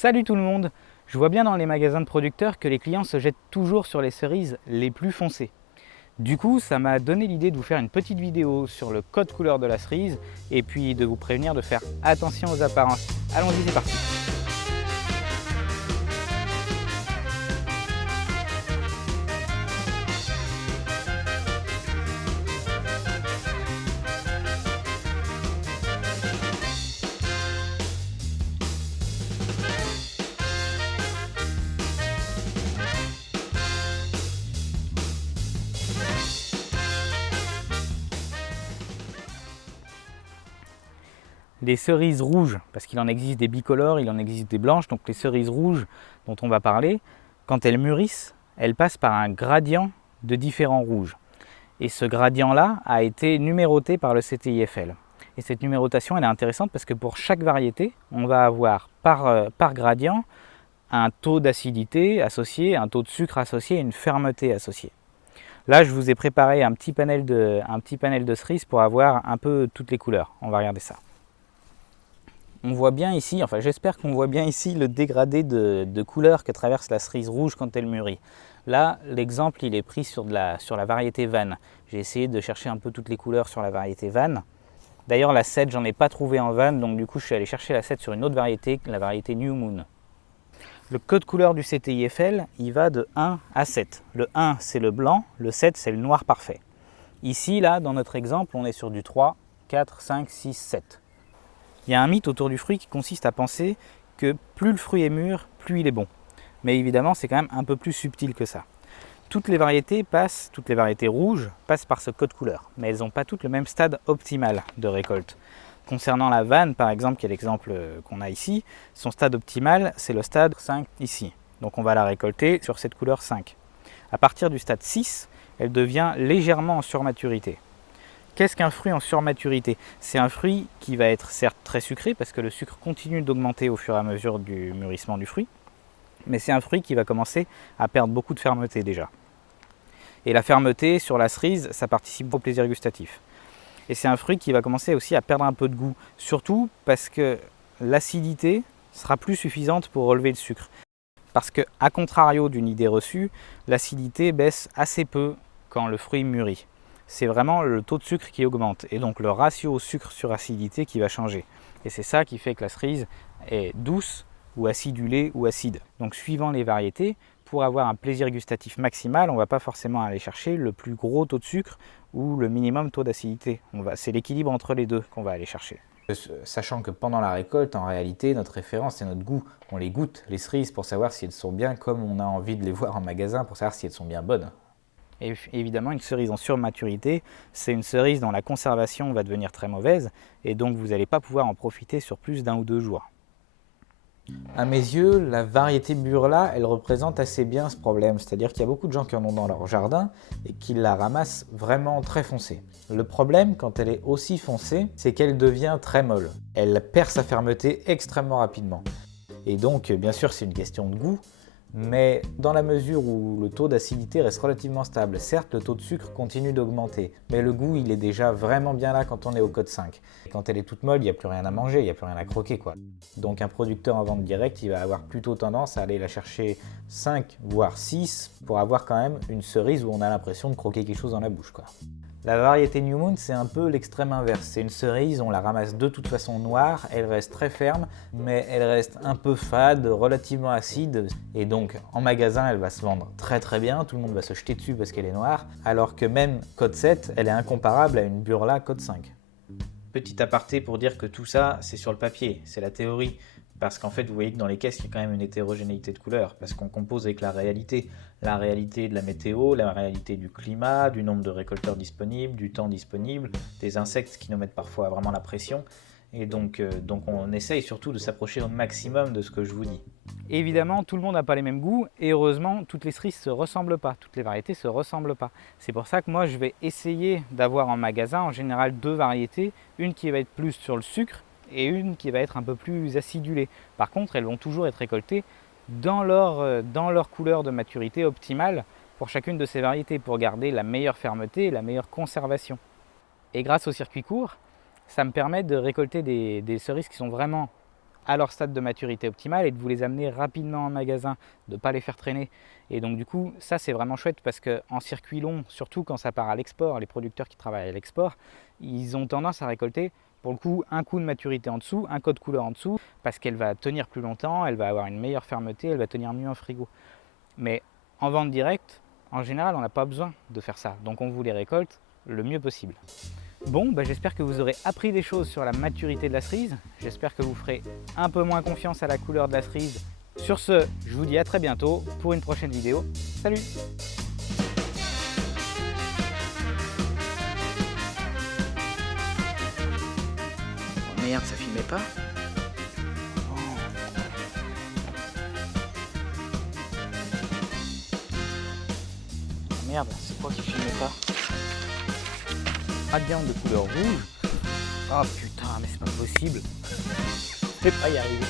Salut tout le monde! Je vois bien dans les magasins de producteurs que les clients se jettent toujours sur les cerises les plus foncées. Du coup, ça m'a donné l'idée de vous faire une petite vidéo sur le code couleur de la cerise et puis de vous prévenir de faire attention aux apparences. Allons-y, c'est parti! Les cerises rouges, parce qu'il en existe des bicolores, il en existe des blanches, donc les cerises rouges dont on va parler, quand elles mûrissent, elles passent par un gradient de différents rouges. Et ce gradient-là a été numéroté par le CTIFL. Et cette numérotation, elle est intéressante parce que pour chaque variété, on va avoir par gradient un taux d'acidité associé, un taux de sucre associé et une fermeté associée. Là, je vous ai préparé un petit panel de cerises pour avoir un peu toutes les couleurs. On va regarder ça. On voit bien ici, enfin j'espère qu'on voit bien ici le dégradé de couleur que traverse la cerise rouge quand elle mûrit. Là, l'exemple il est pris sur la variété Vanne. J'ai essayé de chercher un peu toutes les couleurs sur la variété Vanne. D'ailleurs la 7, j'en ai pas trouvé en Vanne, donc du coup je suis allé chercher la 7 sur une autre variété, la variété New Moon. Le code couleur du CTIFL, il va de 1 à 7. Le 1 c'est le blanc, le 7 c'est le noir parfait. Ici, là, dans notre exemple, on est sur du 3, 4, 5, 6, 7. Il y a un mythe autour du fruit qui consiste à penser que plus le fruit est mûr, plus il est bon. Mais évidemment, c'est quand même un peu plus subtil que ça. Toutes les variétés rouges passent par ce code couleur, mais elles n'ont pas toutes le même stade optimal de récolte. Concernant la Vanne, par exemple, qui est l'exemple qu'on a ici, son stade optimal, c'est le stade 5 ici. Donc on va la récolter sur cette couleur 5. À partir du stade 6, elle devient légèrement en surmaturité. Qu'est-ce qu'un fruit en surmaturité? C'est un fruit qui va être certes très sucré parce que le sucre continue d'augmenter au fur et à mesure du mûrissement du fruit, mais c'est un fruit qui va commencer à perdre beaucoup de fermeté déjà. Et la fermeté sur la cerise, ça participe au plaisir gustatif. Et c'est un fruit qui va commencer aussi à perdre un peu de goût, surtout parce que l'acidité sera plus suffisante pour relever le sucre. Parce que, à contrario d'une idée reçue, l'acidité baisse assez peu quand le fruit mûrit. C'est vraiment le taux de sucre qui augmente et donc le ratio sucre sur acidité qui va changer. Et c'est ça qui fait que la cerise est douce ou acidulée ou acide. Donc suivant les variétés, pour avoir un plaisir gustatif maximal, on ne va pas forcément aller chercher le plus gros taux de sucre ou le minimum taux d'acidité. C'est l'équilibre entre les deux qu'on va aller chercher. Sachant que pendant la récolte, en réalité, notre référence c'est notre goût. On les goûte, les cerises, pour savoir si elles sont bien comme on a envie de les voir en magasin, pour savoir si elles sont bien bonnes. Et évidemment, une cerise en surmaturité, c'est une cerise dont la conservation va devenir très mauvaise et donc vous n'allez pas pouvoir en profiter sur plus d'1 ou 2 jours. À mes yeux, la variété Burla, elle représente assez bien ce problème, c'est-à-dire qu'il y a beaucoup de gens qui en ont dans leur jardin et qui la ramassent vraiment très foncée. Le problème, quand elle est aussi foncée, c'est qu'elle devient très molle. Elle perd sa fermeté extrêmement rapidement. Et donc, bien sûr, c'est une question de goût, mais dans la mesure où le taux d'acidité reste relativement stable, certes le taux de sucre continue d'augmenter, mais le goût il est déjà vraiment bien là quand on est au code 5. Quand elle est toute molle, il n'y a plus rien à manger, il n'y a plus rien à croquer quoi. Donc un producteur en vente directe, il va avoir plutôt tendance à aller la chercher 5 voire 6 pour avoir quand même une cerise où on a l'impression de croquer quelque chose dans la bouche quoi. La variété New Moon, c'est un peu l'extrême inverse. C'est une cerise, on la ramasse de toute façon noire, elle reste très ferme, mais elle reste un peu fade, relativement acide. Et donc, en magasin, elle va se vendre très très bien, tout le monde va se jeter dessus parce qu'elle est noire, alors que même code 7, elle est incomparable à une Burla code 5. Petit aparté pour dire que tout ça, c'est sur le papier, c'est la théorie. Parce qu'en fait, vous voyez que dans les caisses, il y a quand même une hétérogénéité de couleurs, parce qu'on compose avec la réalité de la météo, la réalité du climat, du nombre de récolteurs disponibles, du temps disponible, des insectes qui nous mettent parfois vraiment la pression. Et donc on essaye surtout de s'approcher au maximum de ce que je vous dis. Évidemment, tout le monde n'a pas les mêmes goûts, et heureusement, toutes les cerises ne se ressemblent pas, toutes les variétés ne se ressemblent pas. C'est pour ça que moi, je vais essayer d'avoir en magasin, en général, 2 variétés, une qui va être plus sur le sucre, et une qui va être un peu plus acidulée. Par contre, elles vont toujours être récoltées dans leur couleur de maturité optimale pour chacune de ces variétés, pour garder la meilleure fermeté et la meilleure conservation. Et grâce au circuit court, ça me permet de récolter des cerises qui sont vraiment à leur stade de maturité optimale et de vous les amener rapidement en magasin, de ne pas les faire traîner. Et donc du coup, ça c'est vraiment chouette parce qu'en circuit long, surtout quand ça part à l'export, les producteurs qui travaillent à l'export, ils ont tendance à récolter pour le coup un coup de maturité en dessous, un code couleur en dessous, parce qu'elle va tenir plus longtemps, elle va avoir une meilleure fermeté, elle va tenir mieux en frigo. Mais en vente directe, en général, on n'a pas besoin de faire ça. Donc on vous les récolte le mieux possible. Bon, j'espère que vous aurez appris des choses sur la maturité de la cerise. J'espère que vous ferez un peu moins confiance à la couleur de la cerise. Sur ce, je vous dis à très bientôt pour une prochaine vidéo. Salut! Oh merde, ça filmait pas? Oh merde, c'est quoi qui filmait pas? Radiant de couleur rouge. Oh putain, mais c'est pas possible. Je vais pas y arriver.